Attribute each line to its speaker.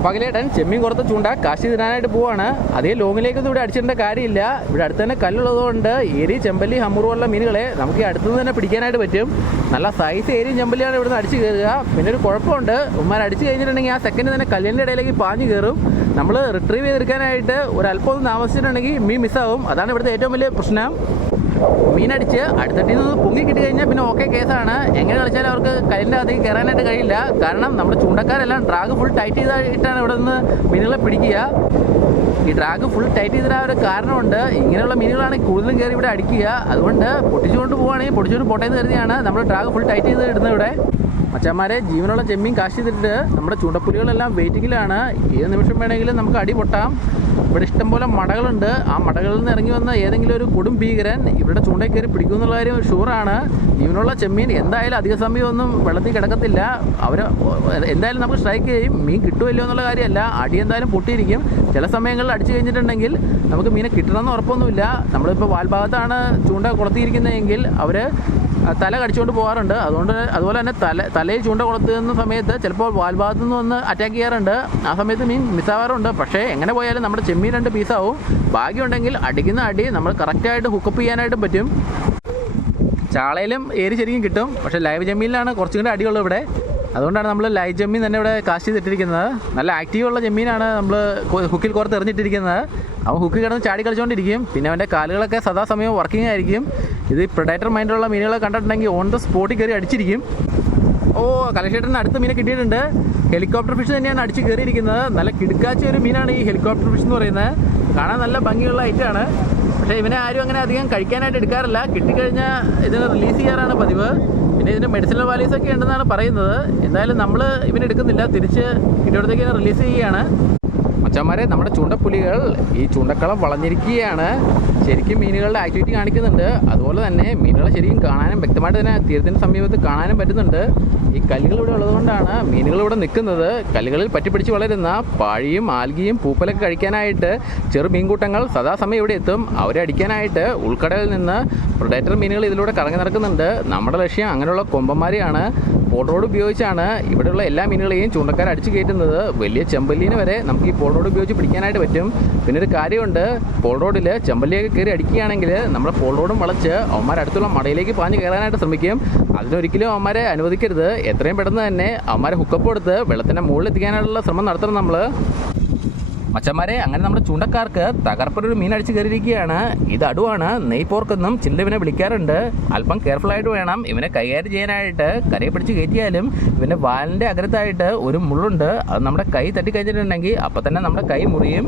Speaker 1: അപ്പം അഖിലേട്ടൻ ചെമ്മീൻ കുറത്ത് ചൂണ്ട കാശി തിന്നാനായിട്ട് പോവാണ്. അതേ ലോങ്ങിലേക്കൊന്നും ഇവിടെ അടിച്ചിടേണ്ട കാര്യമില്ല. ഇവിടെ അടുത്ത് തന്നെ കല്ലുള്ളതുകൊണ്ട് ഏരി ചെമ്പല്ലി ഹമ്മൂർ പോലുള്ള മീനുകളെ നമുക്ക് ഈ അടുത്തുനിന്ന് തന്നെ പിടിക്കാനായിട്ട് പറ്റും. നല്ല സൈസ് ഏരിയും ചെമ്പല്ലിയാണ് ഇവിടുന്ന് അടിച്ച് കയറുക. പിന്നെ ഒരു കുഴപ്പമുണ്ട്. ഉമ്മാർ അടിച്ച് കഴിഞ്ഞിട്ടുണ്ടെങ്കിൽ ആ സെക്കൻഡ് തന്നെ കല്ലിന്റെ ഇടയിലേക്ക് പാഞ്ഞു കയറും. നമ്മൾ റിട്രീവ് ചെയ്തെടുക്കാനായിട്ട് ഒരു അല്പം ഒന്ന് താമസിച്ചിട്ടുണ്ടെങ്കിൽ മീൻ മിസ്സാവും അതാണ് ഇവിടുത്തെ ഏറ്റവും വലിയ പ്രശ്നം. മീനടിച്ച് അടുത്ത നിന്ന് പൊങ്ങി കിട്ടി കഴിഞ്ഞാൽ പിന്നെ ഓക്കെ കേസാണ്. എങ്ങനെ കളിച്ചാലും അവർക്ക് കല്ലിന്റെ അകത്തേക്ക് കയറാനായിട്ട് കഴിയില്ല. കാരണം നമ്മുടെ ചൂണ്ടക്കാരെല്ലാം ഡ്രാഗ് ഫുൾ ടൈറ്റ് ചെയ്തിട്ടാണ് ഇവിടെ നിന്ന് മീനുകളെ പിടിക്കുക. ഈ ഡ്രാഗ് ഫുൾ ടൈറ്റ് ചെയ്തിട്ട് ഒരു കാരണമുണ്ട്. ഇങ്ങനെയുള്ള മീനുകളാണ് കൂടുതലും കയറി ഇവിടെ അടിക്കുക. അതുകൊണ്ട് പൊട്ടിച്ചുകൊണ്ട് പോവുകയാണെങ്കിൽ പൊട്ടിച്ചുകൊണ്ട് പൊട്ടയെന്ന് കരുതിയാണ് നമ്മൾ ഡ്രാഗ് ഫുൾ ടൈറ്റ് ചെയ്ത് ഇടുന്നത് ഇവിടെ. മച്ചന്മാരെ ജീവനുള്ള ചെമ്മീൻ കാശ് ചെയ്തിട്ട് നമ്മുടെ ചൂണ്ടപ്പുലികളെല്ലാം വെയിറ്റിങ്ങിലാണ് ഏത് നിമിഷം വേണമെങ്കിലും നമുക്ക് അടി പൊട്ടാം. ഇവിടെ ഇഷ്ടംപോലെ മടകളുണ്ട്. ആ മടകളിൽ നിന്ന് ഇറങ്ങി വന്ന ഏതെങ്കിലും ഒരു കൊടും ഭീകരൻ ഇവരുടെ ചൂണ്ടയിൽ കയറി പിടിക്കും എന്നുള്ള കാര്യം ഷുവറാണ്. ഇവനുള്ള ചെമ്മീൻ എന്തായാലും അധിക സമയമൊന്നും വെള്ളത്തിൽ കിടക്കത്തില്ല. അവർ എന്തായാലും നമുക്ക് സ്ട്രൈക്ക് ചെയ്യും. മീൻ കിട്ടുമല്ലോ എന്നുള്ള കാര്യമല്ല. അടി എന്തായാലും പൊട്ടിയിരിക്കും. ചില സമയങ്ങളിൽ അടിച്ചു കഴിഞ്ഞിട്ടുണ്ടെങ്കിൽ നമുക്ക് മീനെ കിട്ടണമെന്ന് ഉറപ്പൊന്നുമില്ല. നമ്മളിപ്പോൾ വാൽഭാഗത്താണ് ചൂണ്ട കൊളുത്തിയിരിക്കുന്നതെങ്കിൽ അവർ തല കടിച്ചുകൊണ്ട് പോകാറുണ്ട്. അതുകൊണ്ട് അതുപോലെ തന്നെ തല തലയിൽ ചൂണ്ട കൊളുത്തുന്ന സമയത്ത് ചിലപ്പോൾ വാൽഭാഗത്തു നിന്ന് വന്ന് അറ്റാക്ക് ചെയ്യാറുണ്ട്. ആ സമയത്ത് മീൻ മിസ്സാവാറുണ്ട് പക്ഷേ എങ്ങനെ പോയാലും നമ്മുടെ ചെമ്മീൻ രണ്ട് പീസാവും ഭാഗ്യമുണ്ടെങ്കിൽ അടിക്കുന്ന അടി നമ്മൾ കറക്റ്റായിട്ട് ഹുക്കപ്പ് ചെയ്യാനായിട്ടും പറ്റും. ചാളയിലും ഏരി ശരിക്കും കിട്ടും. പക്ഷേ ലൈവ് ജമ്മീനിലാണ് കുറച്ചും കൂടി അടിയുള്ളത് ഇവിടെ. അതുകൊണ്ടാണ് നമ്മൾ ലൈവ് ജമ്മീൻ തന്നെ ഇവിടെ കാശ് ചെയ്തിട്ടിരിക്കുന്നത്. നല്ല ആക്റ്റീവുള്ള ജമ്മീനാണ് നമ്മൾ ഹുക്കിൽ കുറത്ത് എറിഞ്ഞിട്ടിരിക്കുന്നത്. അവൻ ഹുക്ക് കിടന്ന് ചാടി കളിച്ചുകൊണ്ടിരിക്കും പിന്നെ അവന്റെ കാലുകളൊക്കെ സദാസമയം വർക്കിംഗ് ആയിരിക്കും. ഇത് പ്രൊഡേറ്റർ മൈൻഡുള്ള മീനുകളെ കണ്ടിട്ടുണ്ടെങ്കിൽ ഓൺ ദ സ്പോട്ടിൽ കയറി അടിച്ചിരിക്കും. ഓ കലക്ഷേട്ടന് അടുത്ത മീനെ കിട്ടിയിട്ടുണ്ട്. ഹെലികോപ്റ്റർ ഫിഷ് തന്നെയാണ് അടിച്ച് കയറിയിരിക്കുന്നത്. നല്ല കിടുക്കാച്ച ഒരു മീനാണ് ഈ ഹെലികോപ്റ്റർ ഫിഷ് എന്ന് പറയുന്നത്. കാണാൻ നല്ല ഭംഗിയുള്ള ഐറ്റമാണ് പക്ഷേ ഇവനെ ആരും അങ്ങനെ അധികം കഴിക്കാനായിട്ട് എടുക്കാറില്ല. കിട്ടിക്കഴിഞ്ഞാൽ ഇതിനെ റിലീസ് ചെയ്യാറാണ് പതിവ്. പിന്നെ ഇതിന് മെഡിസിനൽ വാല്യൂസ് ഒക്കെ ഉണ്ടെന്നാണ് പറയുന്നത്. എന്തായാലും നമ്മൾ ഇവനെ എടുക്കുന്നില്ല. തിരിച്ച് കിട്ടിയോടത്തേക്ക് റിലീസ് ചെയ്യുകയാണ്. മച്ചന്മാരെ നമ്മുടെ ചൂണ്ടപ്പുലികൾ ഈ ചൂണ്ടക്കളം വളഞ്ഞിരിക്കുകയാണ്. ശരിക്കും മീനുകളുടെ ആക്ടിവിറ്റി കാണിക്കുന്നുണ്ട്. അതുപോലെ തന്നെ മീനുകളെ ശരിക്കും കാണാനും വ്യക്തമായിട്ട് തന്നെ തീരത്തിന്റെ സമീപത്ത് കാണാനും പറ്റുന്നുണ്ട്. ഈ കല്ലുകൾ ഇവിടെ ഉള്ളതുകൊണ്ടാണ് മീനുകൾ ഇവിടെ നിൽക്കുന്നത്. കല്ലുകളിൽ പറ്റിപ്പിടിച്ച് വളരുന്ന പാഴിയും ആൽഗിയും പൂപ്പലൊക്കെ കഴിക്കാനായിട്ട് ചെറു മീൻകൂട്ടങ്ങൾ സദാസമയം ഇവിടെ എത്തും. അവരെ അടിക്കാനായിട്ട് ഉൾക്കടലിൽ നിന്ന് പ്രൊഡേറ്റർ മീനുകൾ ഇതിലൂടെ കറങ്ങി നടക്കുന്നുണ്ട്. നമ്മുടെ ലക്ഷ്യം അങ്ങനെയുള്ള കൊമ്പന്മാരെയാണ് പോൾ റോഡ് ഉപയോഗിച്ചാണ് ഇവിടെയുള്ള എല്ലാ മീനുകളെയും ചൂണ്ടക്കാർ അടിച്ചു കയറ്റുന്നത്. വലിയ ചെമ്പല്ലീനെ വരെ നമുക്ക് ഈ പോൾ റോഡ് ഉപയോഗിച്ച് പിടിക്കാനായിട്ട് പറ്റും. പിന്നെ ഒരു കാര്യമുണ്ട് പോൾ റോഡിൽ ചെമ്പല്ലിയൊക്കെ കയറി അടിക്കുകയാണെങ്കിൽ നമ്മുടെ പോൾ റോഡും വളച്ച് അവന്മാർ അടുത്തുള്ള മടയിലേക്ക് പാഞ്ഞ് കയറാനായിട്ട് ശ്രമിക്കും. അതിനൊരിക്കലും അവന്മാരെ അനുവദിക്കരുത്. എത്രയും പെട്ടെന്ന് തന്നെ അവന്മാരെ ഹുക്കപ്പ് കൊടുത്ത് വെള്ളത്തിന്റെ മുകളിൽ എത്തിക്കാനായിട്ടുള്ള ശ്രമം നടത്തണം നമ്മൾ മച്ചന്മാരെ അങ്ങനെ നമ്മുടെ ചൂണ്ടക്കാർക്ക് തകർപ്പൊരു മീൻ അടിച്ച് കയറിയിരിക്കുകയാണ്. ഇത് അടുവാണ്. നെയ്പോർക്കെന്നും ചില്ലുവിനെ വിളിക്കാറുണ്ട്. അല്പം കെയർഫുൾ ആയിട്ട് വേണം. ഇവനെ കൈകാര്യം ചെയ്യാനായിട്ട് കരയെ പിടിച്ച് കയറ്റിയാലും ഇവന്റെ വാലിന്റെ അഗ്രത്തായിട്ട് ഒരു മുള്ളുണ്ട്. അത് നമ്മുടെ കൈ തട്ടിക്കഴിഞ്ഞിട്ടുണ്ടെങ്കിൽ അപ്പം തന്നെ നമ്മുടെ കൈ മുറിയും